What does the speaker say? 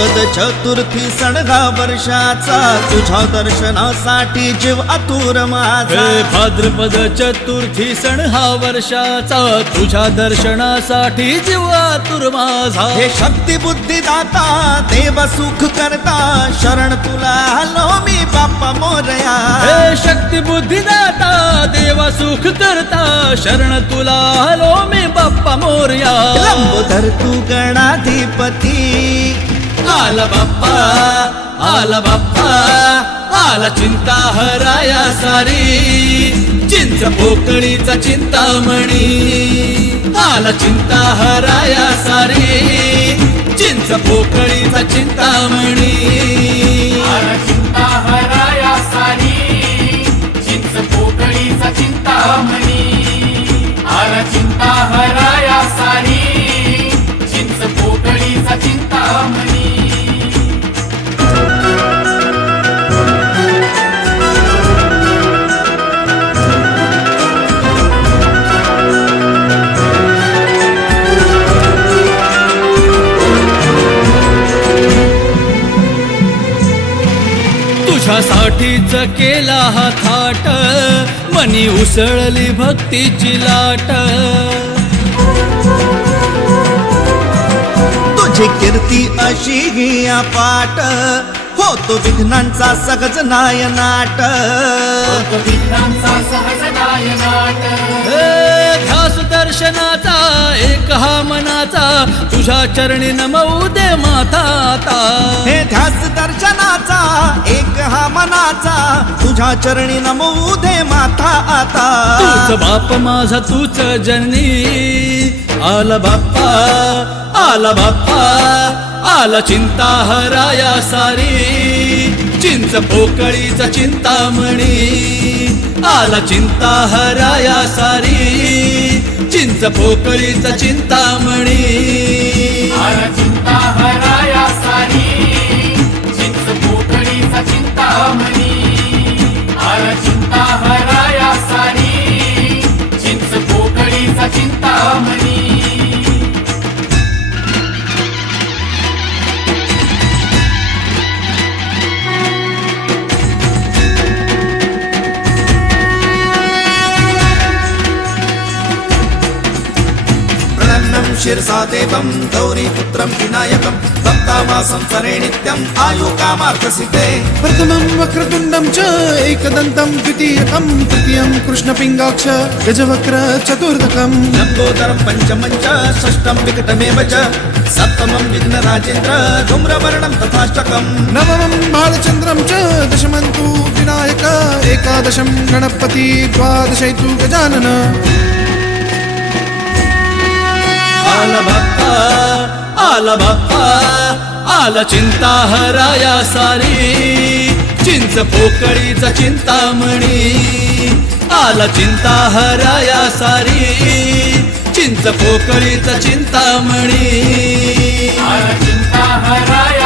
भाद्रपद चतुर्थी सण हा वर्षाचा, तुझ्या दर्शनासाठी जीव आतुर माझा. भाद्रपद चतुर्थी सण हा वर्षाचा, तुझ्या दर्शनासाठी जीव आतुर माझा. हे शक्ती बुद्धी दाता देव सुख करता, शरण तुला आलो मी बाप्पा मोरया. हे शक्ती बुद्धी दाता देवा सुख करता, शरण तुला आलो मी बाप्पा मोरया. लंबोदर तू गणाधिपती, आला बाप्पा, आला बाप्पा, आला चिंता हराया सारी, चिंच पोकळीचा चिंतामणी. आला चिंता हराया सारी, चिंच पोकळीचा चिंतामणी. आला चिंता हराया सारी, चिंच पोकळीचा चिंतामणी. आला चिंता हराया सारी, चिंच पोकळीचा चिंतामणी. तुझ्यासाठीच केला हा थाट, मनी उसळली भक्तीची लाट. तुझी कीर्ती अशी ही अपाट, होतो विघ्नांचा सहज नायनाट. विघ्नांचा सहज नायनाट. ध्यास दर्शनाचा एक हा मनाचा, तुझ्या चरणी नमवू दे माथा आता. हे ध्यास दर्शनाचा एक हा मनाचा, तुझ्या चरणी नमवू दे माथा आता. तूच बाप माझा तूच जननी, आला बाप्पा, आला बाप्पा, आला चिंता हराया सारी, चिंच पोकळीचा चिंतामणी. आला चिंता हराया सारी, चिंच पोकळीचा चिंतामणी. आला चिंता हराया सारी, चिंच पोकळीचा चिंतामणी. आला चिंता हराया सारी, चिंच पोकळीचा चिंतामणी. शिरसा देवं गौरीपुत्रं विनायकं, भक्तामासं सरे नित्यं आयुकामार्थसिद्धे. प्रथमं वक्रतुण्डं च एकदन्तं, द्वितीयकं तृतीयं कृष्णपिङ्गाक्ष गजवक्र चतुर्दकं. लम्बोदरं पञ्चमं च षष्ठं विकटमेव च, सप्तमं विघ्नराजेन्द्र धूम्रवर्णं तथाष्टकम्. नवमं बालचन्द्रं च दशमं तु विनायक, एकादशं गणपति, द्वादशै तु गजानन. आला बाप्पा, आला बाप्पा, आला चिंता हराया सारी, चिंच पोकळीचा चिंतामणी. आला चिंता हराया सारी, चिंच पोकळीचा चिंतामणी. आला चिंता हराया